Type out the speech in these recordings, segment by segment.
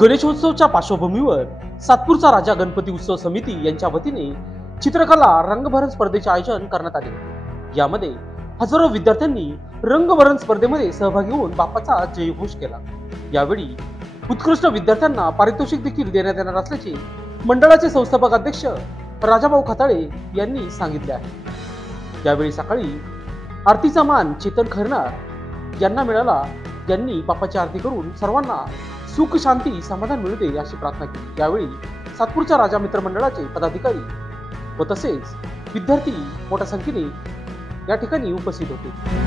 गणेशोत्सवच्या पार्श्वभूमीवर सातपूरचा राजा गणपती उत्सव समिती यांच्या वतीने चित्रकला रंगभरण स्पर्धेचे आयोजन करण्यात आले होते। यामध्ये हजारो विद्यार्थ्यांनी रंगभरण स्पर्धेमध्ये सहभागी होऊन बाप्पाचा जयघोष केला। यावेळी उत्कृष्ट विद्यार्थ्यांना पारितोषिक देखील देण्यात येणार असल्याचे मंडळाचे संस्थापक अध्यक्ष राजाभाऊ खताळे यांनी सांगितले आहे। यावेळी सकाळी आरतीचा मान चेतन खैरनार यांना मिळाला। यांनी बाप्पाची आरती करून सर्वांना सुख शांती समाधान मिळू दे अशी प्रार्थना केली। यावेळी सातपूरच्या राजा मित्र मंडळाचे पदाधिकारी व तसेच विद्यार्थी मोठ्या संख्येने या ठिकाणी उपस्थित होते।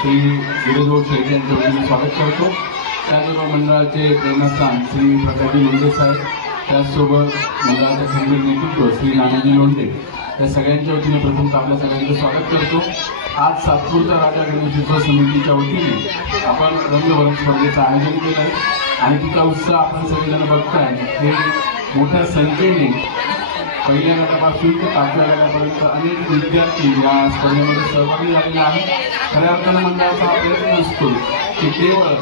श्री गिरीश शेळके यांच्या वतीने स्वागत करतो। त्याचबरोबर मंडळाचे प्रेरणास्थान श्री प्रकाजी लोंढे साहेब, त्याचसोबत मंडळाचे खंबीर नेतृत्व श्री नानाजी लोंढे या सगळ्यांच्या वतीने प्रथम आपल्या सगळ्यांचं स्वागत करतो। आज सातपूरचा राजा गणेशोत्सव समितीच्या वतीने आपण रंगभरण स्पर्धेचं आयोजन केलं आहे आणि तिचा उत्साह आपण सगळेजण बघताय। हे मोठ्या संख्येने पहिल्या गटापासून ते 5व्या गटापर्यंत अनेक विद्यार्थी या स्पर्धेमध्ये सहभागी झालेले आहेत। खऱ्या अर्थानं मंडळाचा हा प्रयत्न असतो की केवळ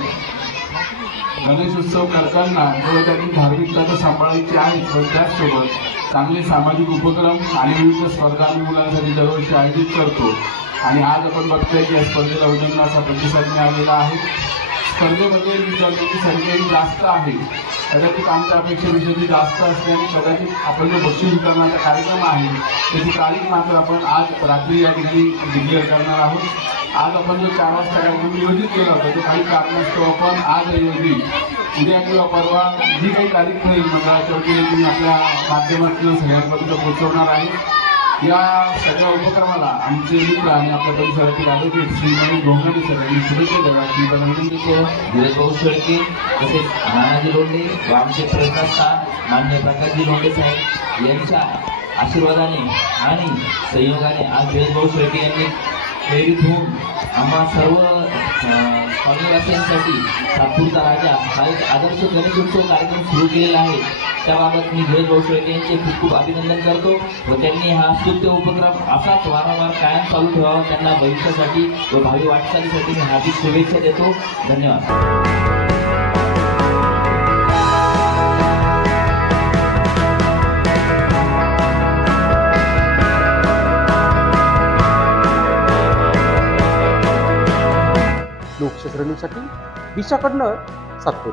गणेशोत्सव करताना केवळ त्यांनी धार्मिकता तर सांभाळायची आहे, पण त्याचसोबत चांगले सामाजिक उपक्रम आणि विविध स्पर्धा आम्ही मुलांसाठी दरवर्षी आयोजित करतो। आणि आज आपण बघतोय की या स्पर्धेला उदंडाचा प्रतिसाद मिळालेला आहे। स्पर्धेमध्ये विद्यार्थ्यांची संख्या जास्त आहे, कदाचित आमच्या अपेक्षेपेक्षा जास्त असल्याने कदाचित आपण जो बक्षीस वितरणाचा कार्यक्रम आहे त्याची तारीख मात्र आपण आज रात्री या ठिकाणी डिक्लेअर करणार आहोत। आज आपण जो 4 वाजता कार्यक्रम नियोजित केला होता तो काही कारणास्तव आपण आज ऐवजी उद्या किंवा परवा जी काही तारीख होईल मंडळाच्या वतीने तुम्ही आपल्या माध्यमातून सगळ्यांपर्यंत पोहोचवणार आहे। या सगळ्या उपक्रमाला आमचे मित्र आणि आपल्या परिसरातील ॲडव्होकेट श्री मनीष घोंगडे सर यांनी शुभेच्छा द्याव्याची विनंती करतो। गिरीश शेळके तसेच नानाजी लोंढे व आमचे प्रेरणास्थान मान्य प्रकाशजी लोंढे साहेब यांच्या आशीर्वादाने आणि सहयोगाने आज गिरीश शेळके यांनी प्रेरित होऊन आम्हा सर्व कॉलनीवासियांसाठी सातपूरचा राजा हा एक आदर्श गणेशोत्सव कार्यक्रम सुरू केलेला आहे। त्याबाबत मी गिरीश शेळके यांचे खूप खूप अभिनंदन करतो व त्यांनी हा स्तुत्य उपक्रम असाच वारंवार कायम चालू ठेवावा। त्यांना भविष्यासाठी व भावी वाटचालीसाठी मी हार्दिक शुभेच्छा देतो। धन्यवाद। लोकशास्त्र न्यूजसाठी दिशाकडनं सातपूर।